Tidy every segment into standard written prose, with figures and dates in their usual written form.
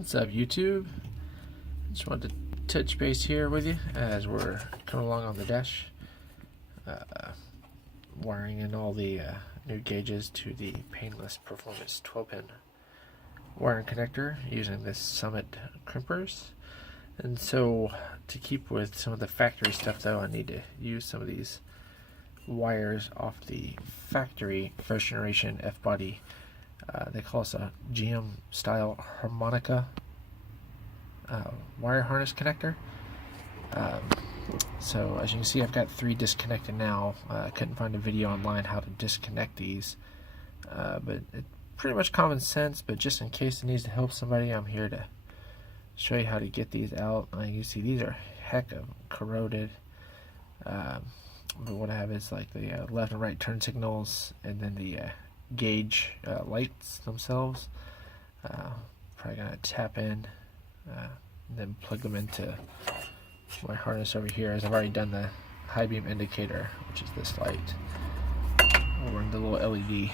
What's up, YouTube? Just wanted to touch base here with you as we're coming along on the dash, wiring in all the new gauges to the painless performance 12-pin wiring connector using this Summit crimpers. And so to keep with some of the factory stuff though, I need to use some of these wires off the factory first generation F-body. They call us a GM style harmonica wire harness connector. So as you can see, I've got 3 disconnected now. I couldn't find a video online how to disconnect these, but it's pretty much common sense, but just in case it needs to help somebody, I'm here to show you how to get these out. You see these are heck of corroded, but what I have is like the left and right turn signals, and then the gauge lights themselves. Probably gonna tap in and then plug them into my harness over here, as I've already done the high beam indicator, which is this light over in the little LED.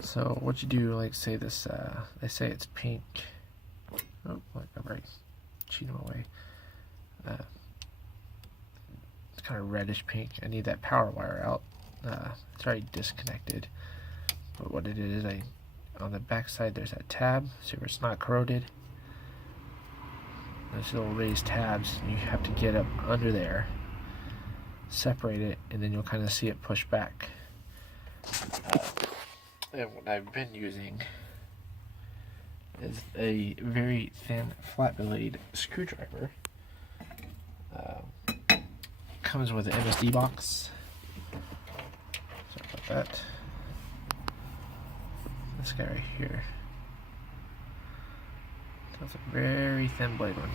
So what you do, like say this, they say it's pink. Oh, look, I've already cheated my way. It's kind of reddish pink. I need that power wire out. It's already disconnected. But what it is, on the back side there's that tab, so it's not corroded. There's little raised tabs, and you have to get up under there, separate it, and then you'll kind of see it push back. And what I've been using is a very thin flat blade screwdriver. Comes with an MSD box. Sorry about that. This guy right here. That's a very thin blade one.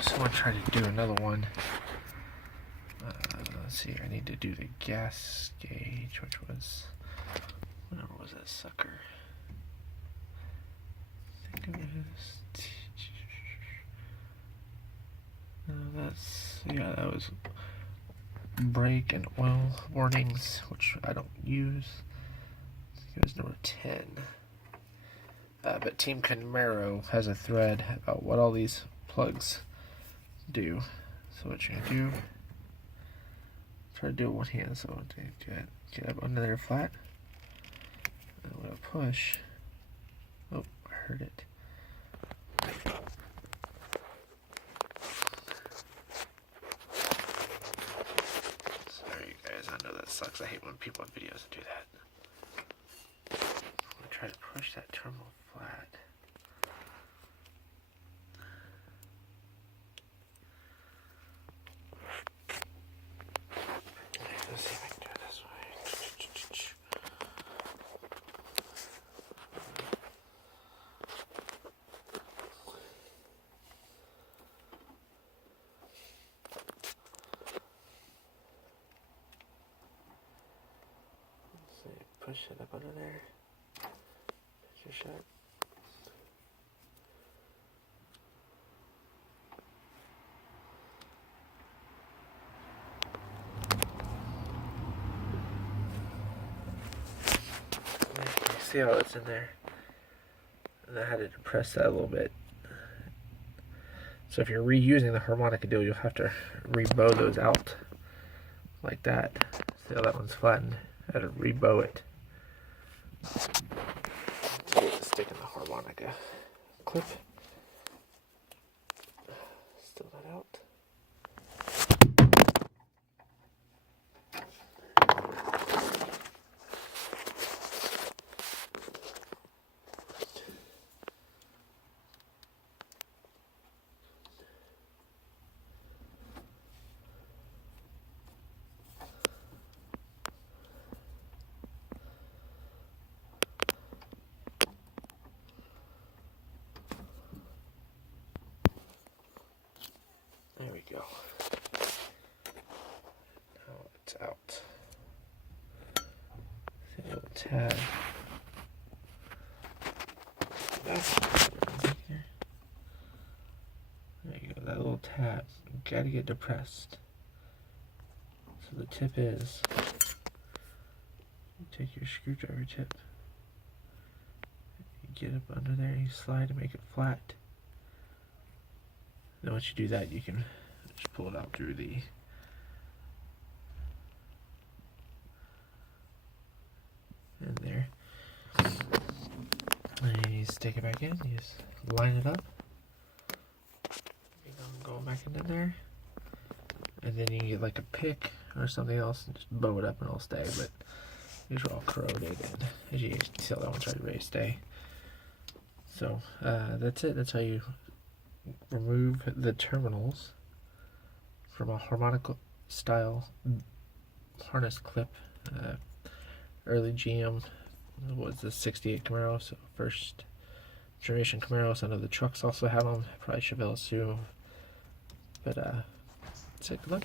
So I'm going to try to do another one. Let's see, I need to do the gas gauge, which was, whatever was that sucker? I think it was, no, that's, yeah, that was brake and oil warnings, which I don't use. I think it was number 10. But Chevy Camaro has a thread about what all these plugs do. So what you're going to do, try to do it with one hand, so get up under there flat. And I'm going to push. Oh, I heard it. Sorry you guys, I know that sucks. I hate when people on videos do that. I'm going to try to push that terminal flat. Let's see if I can do it this way. Let's see, push it up under there. Push your shot. See how it's in there, and I had to depress that a little bit. So if you're reusing the harmonica deal, you'll have to rebow those out like that. See how that one's flattened? I had to rebow it. Stick in the harmonica clip. Still that out. There we go. Now it's out. See the little tab. There you go, that little tab. Gotta get depressed. So the tip is, you take your screwdriver tip, you get up under there, you slide to make it flat. Then once you do that, you can just pull it out through the in there. And you stick it back in, you just line it up. Going back into there. And then you can get like a pick or something else and just bow it up and it'll stay. But these are all corroded, and as you can tell, that one's ready to stay. So that's it. That's how you remove the terminals from a harmonica style harness clip. Early GM was the 68 Camaro, so first generation Camaros. I know the trucks also have them, probably Chevelle too. But take a look.